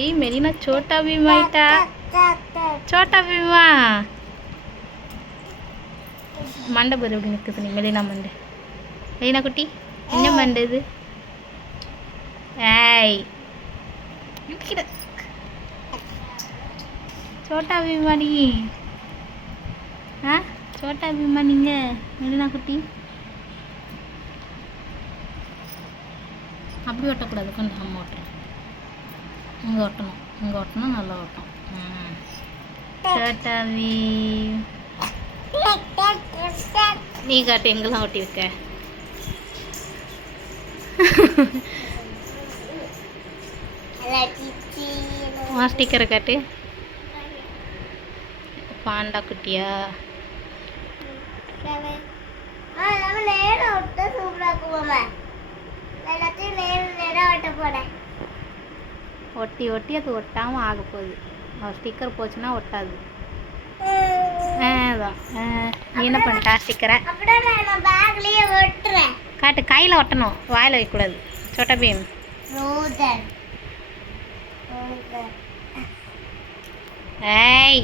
ஏய் மெலினா சோட்டா பீம் ஆயிட்டா. சோட்டா பீமா மண்டை பேர் எப்படி நிற்குது நீ மெலினா மண்டை. மெலினா குட்டி என்ன மண்டை இது? ஏய் சோட்டா பீமா நீ? ஆ சோட்டா பீமா நீங்கள் மெலினா குட்டி? அப்படி ஒட்டக்கூடாது, கொஞ்சம் அம்மா ஓட்டுறேன். இங்கே ஒட்டணும், இங்கே ஒட்டணும், நல்லா ஒட்டும். சோட்டா பீம் நீ காட்டு எங்கெல்லாம் ஒட்டியிருக்க. ஸ்டிக்கரை காட்டு. பாண்டா குட்டியா? ஒட்டி ஒட்டி அது ஒட்டாமல் ஆக போகுது. ஸ்டிக்கர் போச்சுன்னா ஒட்டாது. அதான் நீ என்ன பண்ணிட்டா ஸ்டிக்கரை காட்டு. கையில் ஒட்டணும், வாயில் வைக்கக்கூடாது. சோட்டா பீம் ஏய்